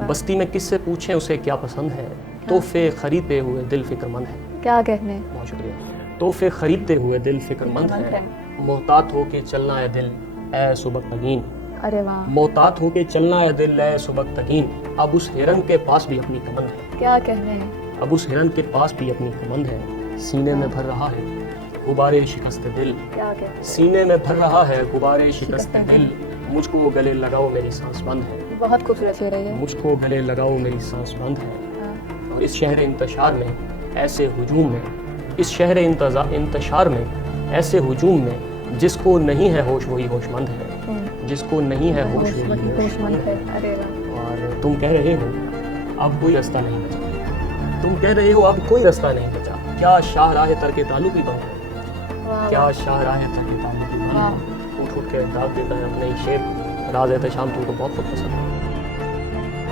बस्ती में किससे पूछें उसे क्या पसंद है, तोहफे खरीदते हुए दिल फिक्रमंद है। क्या कहने। बहुत शुक्रिया। तोहफे खरीदते हुए दिल फिक्रमंद है, मोहतात हो के चलना है दिल ए सुबह तगीन। अरे वाह। मोहतात हो के चलना है दिल ए सुबह तगीन। अब उस हिरन के पास भी अपनी कमंद है। क्या कहने। अब उस हिरन के पास भी अपनी कमंद है, सीने में भर रहा है गुबारे शिकस्त दिल। क्या कहने। सीने में भर रहा है गुबारे शिकस्त दिल। मुझको गले लगाओ मेरी सांस बंद है। बहुत खूबसूरत शेर है ये। मुझको गले लगाओ मेरी सांस बंद है। हाँ। और इस शहर इंतशार में ऐसे हुजूम में, इस शहर इंतशार में ऐसे हुजूम में, जिसको नहीं है होश वही होशमंद है। जिसको नहीं है होश वही होशमंद है। अरे वाह। और तुम कह रहे हो अब कोई रास्ता नहीं बचा, तुम कह रहे हो अब कोई रास्ता नहीं बचा। क्या शाहराह तरके ताल्लुक ही बंद है, क्या शाहराह तरके ताल्लुक ही बंद है। उठ उठ के दाग देता है अपने ही शेर। राज एहतशाम तुमको बहुत पसंद है।